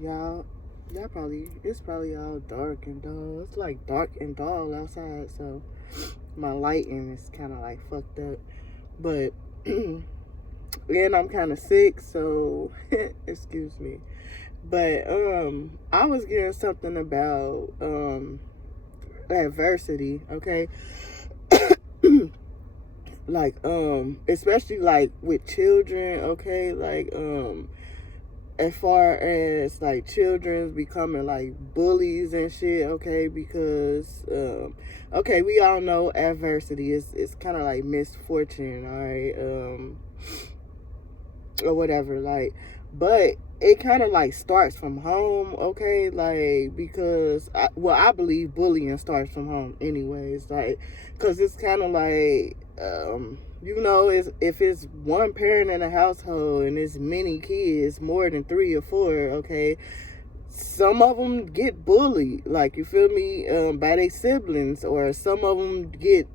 Y'all it's probably all dark and dull. It's like dark and dull outside, so my lighting is kind of like fucked up. But and I'm kind of sick, so excuse me. But I was getting something about adversity, okay? Like especially like with children, okay? Like as far as like children becoming like bullies and shit, okay? Because okay, we all know adversity is it's kind of like misfortune, all right? Or whatever, like, but it kind of like starts from home, okay? Like, because I believe bullying starts from home anyways, like, because it's kind of like if it's one parent in a household and it's many kids, more than 3 or 4, okay, some of them get bullied, like, you feel me, by their siblings, or some of them get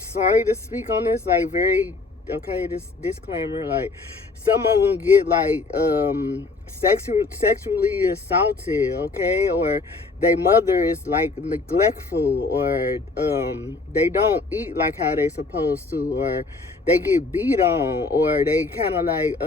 sorry to speak on this, like, very, okay, this disclaimer, like, some of them get like sexually assaulted, okay, or their mother is like neglectful, or they don't eat like how they supposed to, or they get beat on, or they kind of like,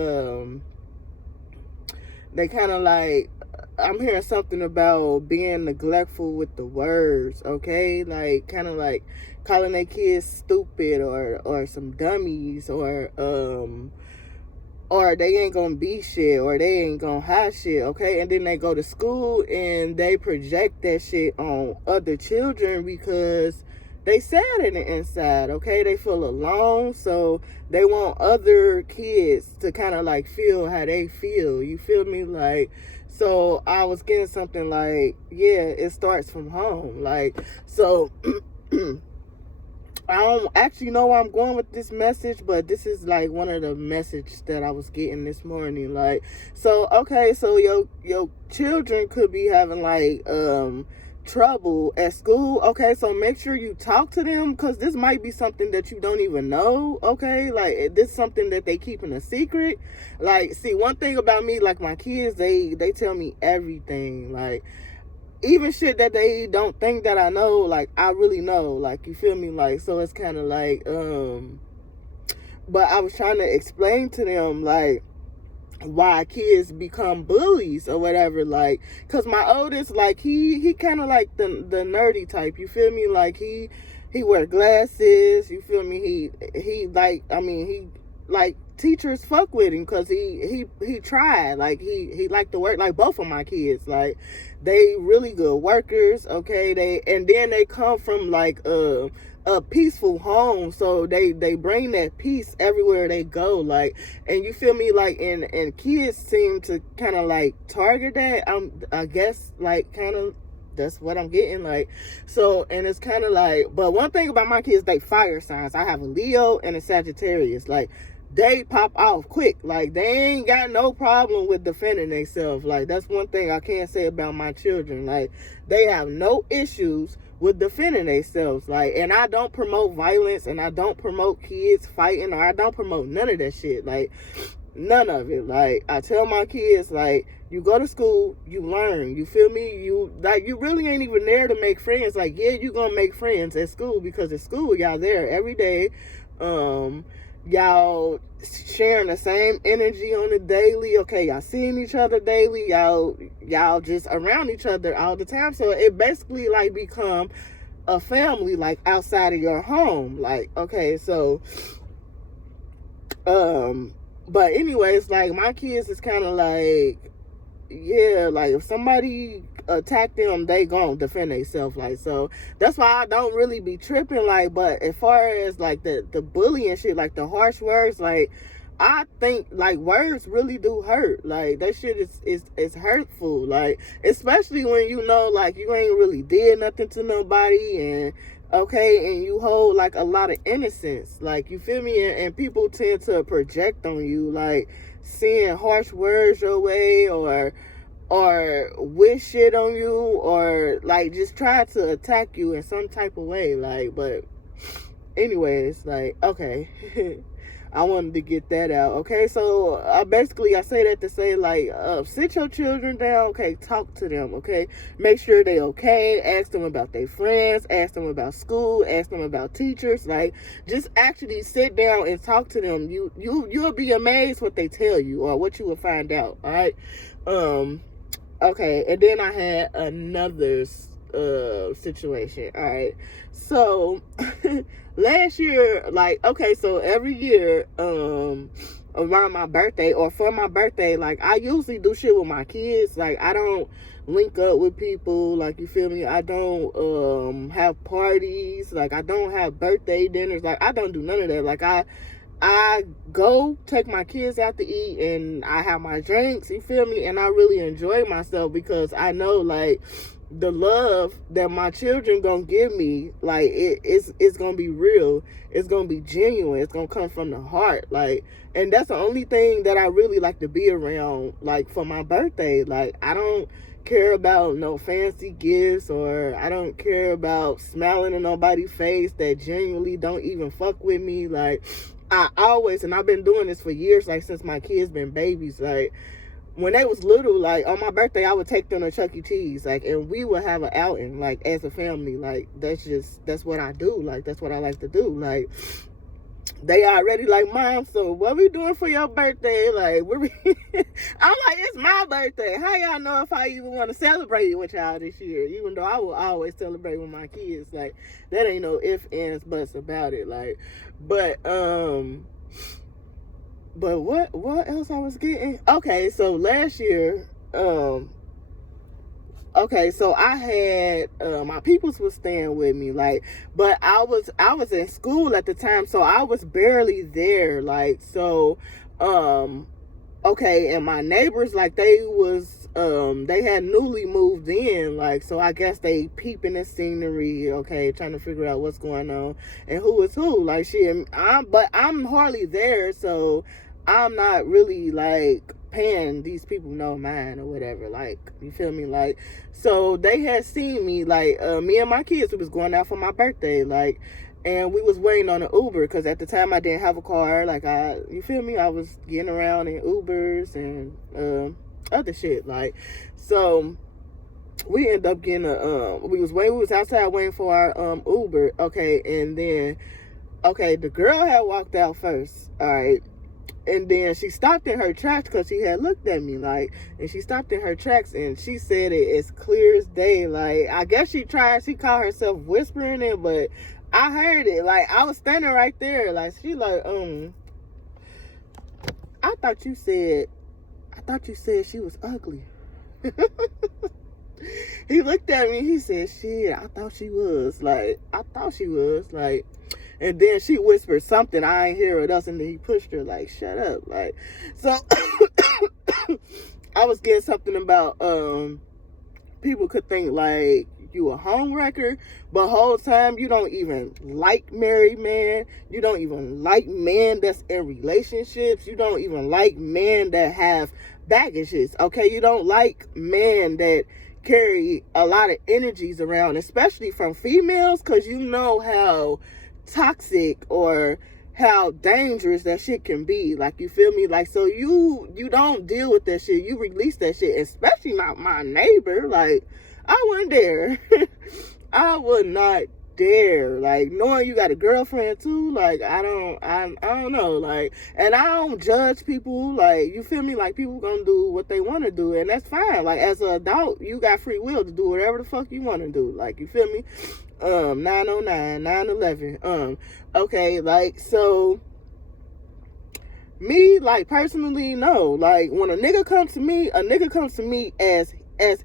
I'm hearing something about being neglectful with the words, okay? Like, kind of like calling their kids stupid, or some dummies, or they ain't gonna be shit, or they ain't gonna have shit, okay? And then they go to school and they project that shit on other children because they sad in the inside, okay? They feel alone, so they want other kids to kind of like feel how they feel, you feel me? Like, so I was getting something like, yeah, it starts from home, like, so I don't actually know where I'm going with this message, but this is like one of the messages that I was getting this morning. Like, so okay, so your children could be having like trouble at school. Okay, so make sure you talk to them, because this might be something that you don't even know. Okay, like, this is something that they keeping a secret. Like, see, one thing about me, like my kids, they tell me everything. Like, even shit that they don't think that I know, like, I really know, like, you feel me? Like, so it's kind of like, but I was trying to explain to them, like, why kids become bullies or whatever, like, because my oldest, like, he kind of like the nerdy type, you feel me? Like, he wear glasses, you feel me? He like, I mean, he like, teachers fuck with him because he tried, like, he liked to work. Like, both of my kids, like, they really good workers, okay? They come from like a peaceful home, so they bring that peace everywhere they go, like, and you feel me? Like, and kids seem to kind of like target that, I guess, like, kind of, that's what I'm getting, like. So, and it's kind of like, but one thing about my kids, they fire signs. I have a Leo and a Sagittarius. Like, they pop off quick. Like, they ain't got no problem with defending themselves. Like, that's one thing I can't say about my children. Like, they have no issues with defending themselves. Like, and I don't promote violence, and I don't promote kids fighting, or I don't promote none of that shit. Like, none of it. Like, I tell my kids, like, you go to school, you learn, you feel me? You, like, you really ain't even there to make friends. Like, yeah, you gonna make friends at school, because at school y'all there every day. Y'all sharing the same energy on the daily, okay? Y'all seeing each other daily, y'all just around each other all the time. So it basically like become a family, like, outside of your home. Like, okay, so but anyways, like, my kids is kind of like, yeah, like, if somebody attack them, they gonna defend themselves. Like, so that's why I don't really be tripping. Like, but as far as like the bullying shit, like the harsh words, like, I think like words really do hurt. Like, that shit is hurtful. Like, especially when you know, like, you ain't really did nothing to nobody, and okay, and you hold like a lot of innocence. Like, you feel me? And people tend to project on you, like, seeing harsh words your way, or wish shit on you, or like just try to attack you in some type of way. Like, but anyways, like, okay. I wanted to get that out. Okay, so basically I say that to say, like, sit your children down. Okay, talk to them. Okay, make sure they okay. Ask them about their friends. Ask them about school. Ask them about teachers. Like, just actually sit down and talk to them. You'll be amazed what they tell you or what you will find out. All right. Okay, and then I had another situation. All right, so last year, like, okay, so every year around my birthday or for my birthday, like, I usually do shit with my kids. Like, I don't link up with people, like, you feel me? I don't have parties, like, I don't have birthday dinners, like, I don't do none of that. Like, I go take my kids out to eat and I have my drinks, you feel me? And I really enjoy myself because I know, like, the love that my children gonna give me, like, it's gonna be real. It's gonna be genuine. It's gonna come from the heart. Like, and that's the only thing that I really like to be around, like, for my birthday. Like, I don't care about no fancy gifts, or I don't care about smiling in nobody's face that genuinely don't even fuck with me. Like, I always, and I've been doing this for years, like, since my kids been babies, like, when they was little, like, on my birthday, I would take them to Chuck E. Cheese, like, and we would have an outing, like, as a family. Like, that's what I do. Like, that's what I like to do. Like, they already like, Mom, so what we doing for your birthday? Like, I'm like, it's my birthday. How y'all know if I even want to celebrate it with y'all this year? Even though I will always celebrate with my kids. Like, that ain't no ifs, ands, buts about it. Like, but what else I was getting? Okay, so last year, okay, so I had my peoples was staying with me, like, but I was in school at the time, so I was barely there, like, so okay, and my neighbors, like, they had newly moved in, like, so I guess they peeping the scenery, okay, trying to figure out what's going on and who is who. Like, but I'm hardly there, so I'm not really, like, paying these people no mind or whatever, like, you feel me? Like, so they had seen me, like, me and my kids, we was going out for my birthday, like, and we was waiting on an Uber, because at the time I didn't have a car. Like, you feel me? I was getting around in Ubers and other shit, like, so we ended up getting we was outside waiting for our Uber, okay, and then, okay, the girl had walked out first, all right, and then she stopped in her tracks because she had looked at me, like, and she stopped in her tracks and she said it as clear as day. Like, I guess she caught herself whispering it, but I heard it. Like, I was standing right there. Like, she like, I thought you said she was ugly. He looked at me, he said, shit, I thought she was. Like, and then she whispered something, I ain't hear it else, and then he pushed her, like, shut up. Like, so I was getting something about people could think, like, you a homewrecker, but whole time you don't even like married men, you don't even like men that's in relationships, you don't even like men that have baggages, okay? You don't like men that carry a lot of energies around, especially from females, because you know how toxic or how dangerous that shit can be. Like, you feel me? Like, so you don't deal with that shit, you release that shit, especially my neighbor. Like, I wouldn't dare. I would not dare. Like, knowing you got a girlfriend too, like, I don't know, like, and I don't judge people, like, you feel me? Like, people gonna do what they want to do, and that's fine. Like, as an adult, you got free will to do whatever the fuck you want to do. Like, you feel me? 909, 911. Okay, like, so me, like, personally, no. Like, when a nigga comes to me as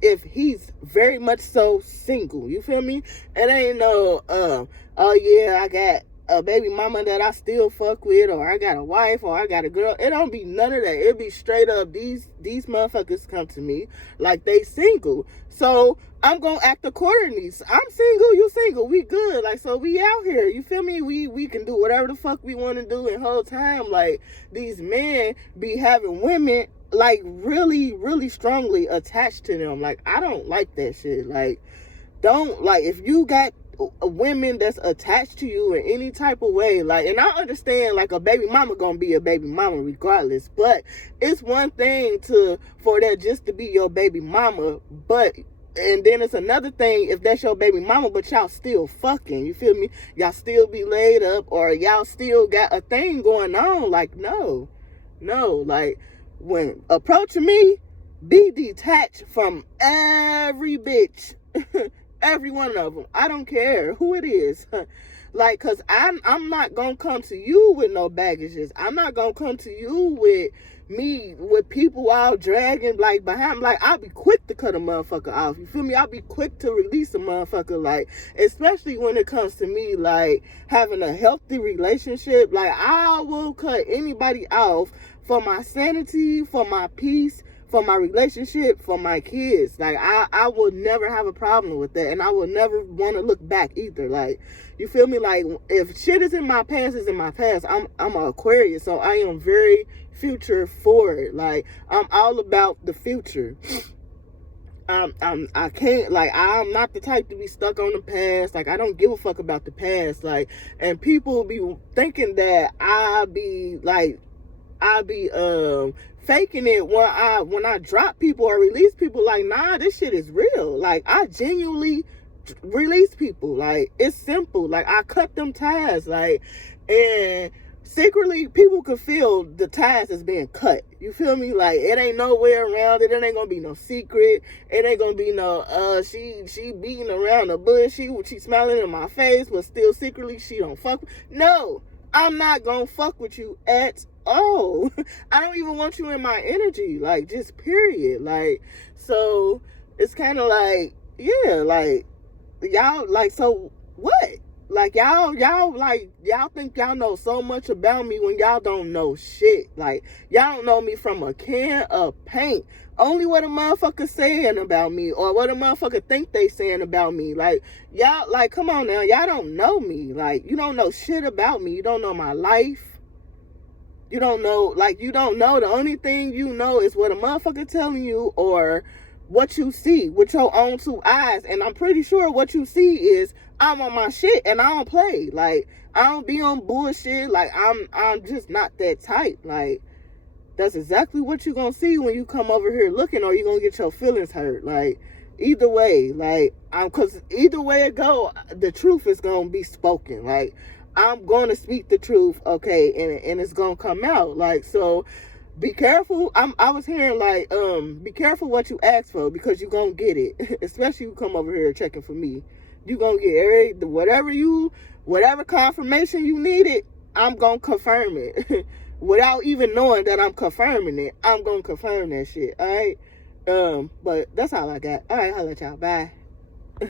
if he's very much so single. You feel me? It ain't no, oh yeah, I got a baby mama that I still fuck with, or I got a wife, or I got a girl. It don't be none of that. It be straight up, these motherfuckers come to me like they single. So I'm gonna act accordingly. I'm single, you single, we good. Like, so we out here, you feel me? We can do whatever the fuck we want to do. And whole time, like, these men be having women, like, really, really strongly attached to them. Like, I don't like that shit. Like, don't, like, if you got women that's attached to you in any type of way. Like, and I understand, like, a baby mama gonna be a baby mama regardless, but it's one thing for that just to be your baby mama, and then it's another thing if that's your baby mama, but y'all still fucking, you feel me? Y'all still be laid up, or y'all still got a thing going on. Like, no, like, when approaching me, be detached from every bitch. Every one of them. I don't care who it is. Like, cause I'm not gonna come to you with no baggages. I'm not gonna come to you with people all dragging like behind. Like, I'll be quick to cut a motherfucker off. You feel me? I'll be quick to release a motherfucker. Like, especially when it comes to me, like, having a healthy relationship. Like, I will cut anybody off for my sanity, for my peace, for my relationship, for my kids. Like, I will never have a problem with that, and I will never want to look back either. Like, you feel me? Like, if shit is in my past, it's in my past. I'm an Aquarius, so I am very future forward. Like, I'm all about the future. I can't, like, I'm not the type to be stuck on the past. Like, I don't give a fuck about the past. Like, and people be thinking that I be faking it when I drop people or release people. Like, nah, this shit is real. Like, I genuinely release people. Like, it's simple. Like, I cut them ties. Like, and secretly people can feel the ties is being cut. You feel me? Like, it ain't no way around it. It ain't gonna be no secret. It ain't gonna be no she beating around the bush. She smiling in my face, but still secretly she don't fuck. No, I'm not gonna fuck with you at all. I don't even want you in my energy. Like, just period. Like, so it's kind of like, yeah, like, y'all, like, so what? Like, y'all think y'all know so much about me when y'all don't know shit. Like, y'all don't know me from a can of paint. Only what a motherfucker saying about me, or what a motherfucker think they saying about me. Like, y'all, like, come on now, y'all don't know me. Like, you don't know shit about me. You don't know my life. You don't know, like, you don't know. The only thing you know is what a motherfucker telling you, or what you see with your own two eyes. And I'm pretty sure what you see is I'm on my shit and I don't play. Like, I don't be on bullshit. Like, I'm just not that type. Like, that's exactly what you're gonna see when you come over here looking, or you're gonna get your feelings hurt. Like, either way, like, cause either way it go, the truth is gonna be spoken. Like, I'm going to speak the truth, okay, and it's going to come out. Like, so be careful. I was hearing, like, be careful what you ask for, because you're going to get it. Especially you come over here checking for me. You're going to get whatever confirmation you needed, I'm going to confirm it. Without even knowing that I'm confirming it, I'm going to confirm that shit, all right? But that's all I got. All right, I'll let y'all. Bye.